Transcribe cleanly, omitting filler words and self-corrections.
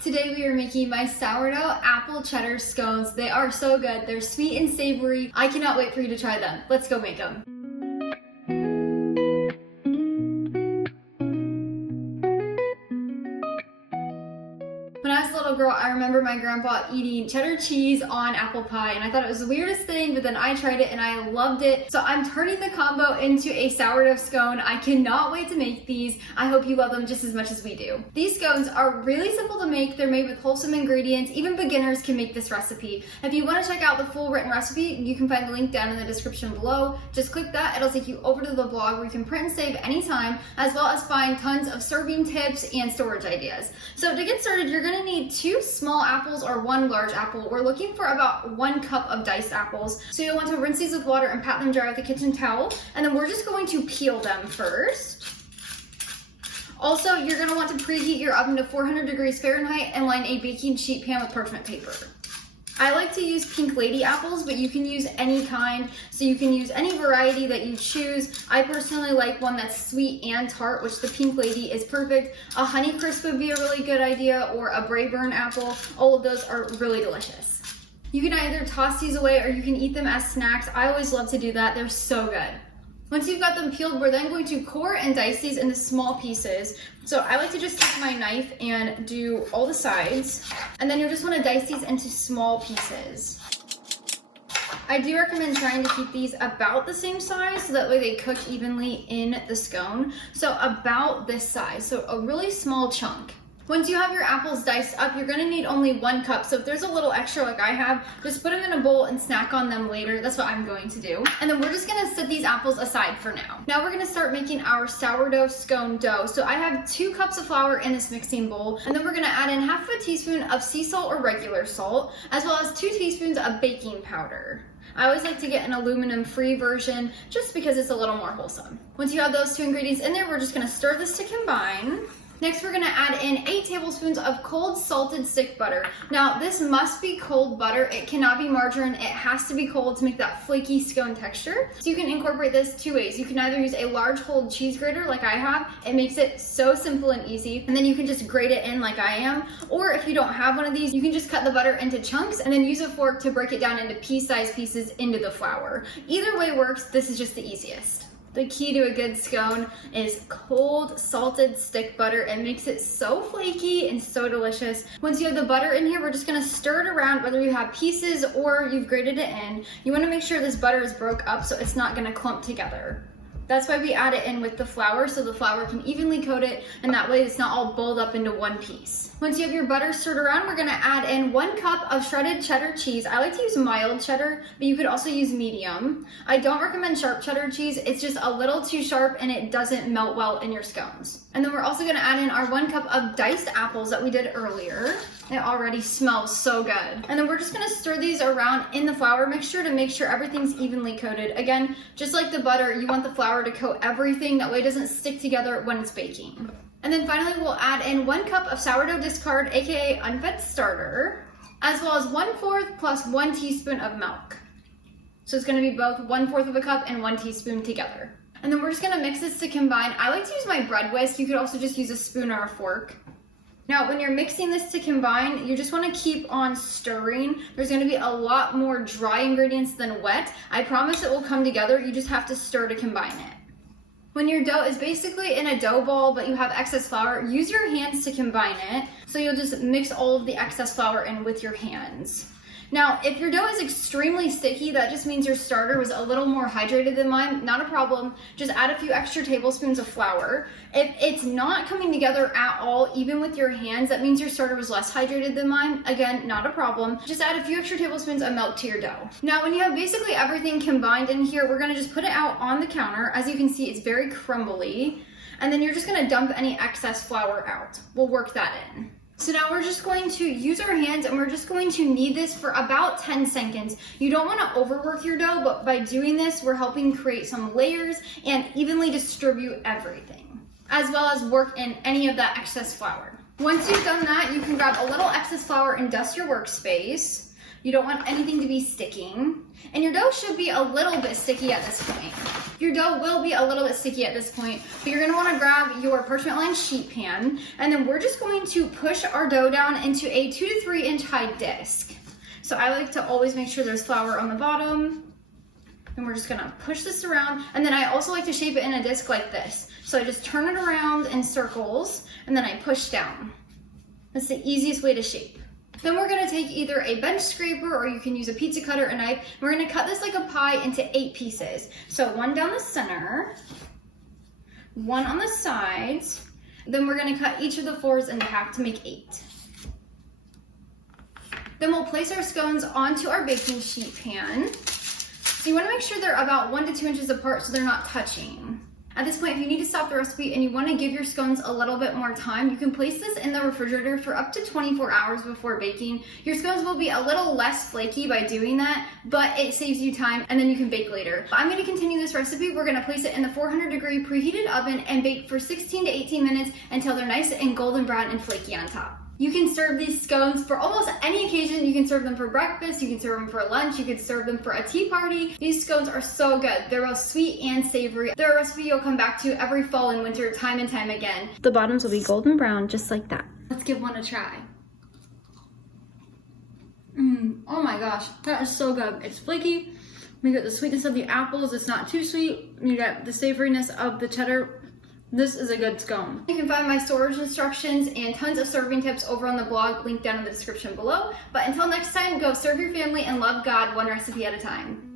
Today we are making my sourdough apple cheddar scones. They are so good. They're sweet and savory. I cannot wait for you to try them. Let's go make them. When I was a little girl, I remember my grandpa eating cheddar cheese on apple pie, and I thought it was the weirdest thing, but then I tried it and I loved it. So I'm turning the combo into a sourdough scone. I cannot wait to make these. I hope you love them just as much as we do. These scones are really simple to make. They're made with wholesome ingredients. Even beginners can make this recipe. If you want to check out the full written recipe, you can find the link down in the description below. Just click that. It'll take you over to the blog where you can print and save anytime, as well as find tons of serving tips and storage ideas. So to get started, you're going to need 2 small apples or 1 large apple. We're looking for about 1 cup of diced apples. So you'll want to rinse these with water and pat them dry with a kitchen towel. And then we're just going to peel them first. Also, you're going to want to preheat your oven to 400 degrees Fahrenheit and line a baking sheet pan with parchment paper. I like to use Pink Lady apples, but you can use any kind, so you can use any variety that you choose. I personally like one that's sweet and tart, which the Pink Lady is perfect. A Honeycrisp would be a really good idea, or a Braeburn apple. All of those are really delicious. You can either toss these away or you can eat them as snacks. I always love to do that. They're so good. Once you've got them peeled, we're then going to core and dice these into small pieces. So I like to just take my knife and do all the sides. And then you just want to dice these into small pieces. I do recommend trying to keep these about the same size so that way they cook evenly in the scone. So about this size, so a really small chunk. Once you have your apples diced up, you're going to need only 1 cup. So if there's a little extra like I have, just put them in a bowl and snack on them later. That's what I'm going to do. And then we're just going to set these apples aside for now. Now we're going to start making our sourdough scone dough. So I have 2 cups of flour in this mixing bowl. And then we're going to add in half a teaspoon of sea salt or regular salt, as well as 2 teaspoons of baking powder. I always like to get an aluminum-free version just because it's a little more wholesome. Once you have those 2 ingredients in there, we're just going to stir this to combine. Next, we're going to add in 8 tablespoons of cold salted stick butter. Now, this must be cold butter. It cannot be margarine. It has to be cold to make that flaky scone texture. So you can incorporate this 2 ways. You can either use a large whole cheese grater like I have. It makes it so simple and easy. And then you can just grate it in like I am. Or if you don't have one of these, you can just cut the butter into chunks and then use a fork to break it down into pea-sized pieces into the flour. Either way works. This is just the easiest. The key to a good scone is cold salted stick butter. It makes it so flaky and so delicious. Once you have the butter in here, we're just going to stir it around, whether you have pieces or you've grated it in. You want to make sure this butter is broke up so it's not going to clump together. That's why we add it in with the flour, so the flour can evenly coat it, and that way it's not all balled up into one piece. Once you have your butter stirred around, we're gonna add in 1 cup of shredded cheddar cheese. I like to use mild cheddar, but you could also use medium. I don't recommend sharp cheddar cheese. It's just a little too sharp and it doesn't melt well in your scones. And then we're also gonna add in our 1 cup of diced apples that we did earlier. It already smells so good. And then we're just gonna stir these around in the flour mixture to make sure everything's evenly coated. Again, just like the butter, you want the flour to coat everything, that way it doesn't stick together when it's baking. And then finally, we'll add in 1 cup of sourdough discard, aka unfed starter, as well as 1/4 plus 1 teaspoon of milk. So it's gonna be both 1/4 of a cup and 1 teaspoon together. And then we're just gonna mix this to combine. I like to use my bread whisk. You could also just use a spoon or a fork. Now, when you're mixing this to combine, you just wanna keep on stirring. There's gonna be a lot more dry ingredients than wet. I promise it will come together. You just have to stir to combine it. When your dough is basically in a dough ball, but you have excess flour, use your hands to combine it. So you'll just mix all of the excess flour in with your hands. Now, if your dough is extremely sticky, that just means your starter was a little more hydrated than mine. Not a problem. Just add a few extra tablespoons of flour. If it's not coming together at all, even with your hands, that means your starter was less hydrated than mine. Again, not a problem. Just add a few extra tablespoons of milk to your dough. Now, when you have basically everything combined in here, we're gonna just put it out on the counter. As you can see, it's very crumbly. And then you're just gonna dump any excess flour out. We'll work that in. So now we're just going to use our hands and we're just going to knead this for about 10 seconds. You don't want to overwork your dough, but by doing this, we're helping create some layers and evenly distribute everything, as well as work in any of that excess flour. Once you've done that, you can grab a little excess flour and dust your workspace. You don't want anything to be sticking. And your dough should be a little bit sticky at this point. Your dough will be a little bit sticky at this point, but you're gonna wanna grab your parchment lined sheet pan, and then we're just going to push our dough down into a 2 to 3 inch high disc. So I like to always make sure there's flour on the bottom. And we're just gonna push this around. And then I also like to shape it in a disc like this. So I just turn it around in circles, and then I push down. That's the easiest way to shape. Then we're gonna take either a bench scraper, or you can use a pizza cutter, a knife. We're gonna cut this like a pie into 8 pieces. So 1 down the center, 1 on the sides, then we're gonna cut each of the 4s into half to make 8. Then we'll place our scones onto our baking sheet pan. So you wanna make sure they're about 1 to 2 inches apart so they're not touching. At this point, if you need to stop the recipe and you want to give your scones a little bit more time, you can place this in the refrigerator for up to 24 hours before baking. Your scones will be a little less flaky by doing that, but it saves you time, and then you can bake later. I'm going to continue this recipe. We're going to place it in the 400-degree preheated oven and bake for 16 to 18 minutes until they're nice and golden brown and flaky on top. You can serve these scones for almost any occasion. You can serve them for breakfast, you can serve them for lunch, you can serve them for a tea party. These scones are so good. They're both sweet and savory. They're a recipe you'll come back to every fall and winter, time and time again. The bottoms will be golden brown, just like that. Let's give one a try. Oh my gosh, that is so good. It's flaky. You get the sweetness of the apples. It's not too sweet. You get the savoriness of the cheddar. This is a good scone. You can find my storage instructions and tons of serving tips over on the blog, linked down in the description below. But until next time, go serve your family and love God one recipe at a time.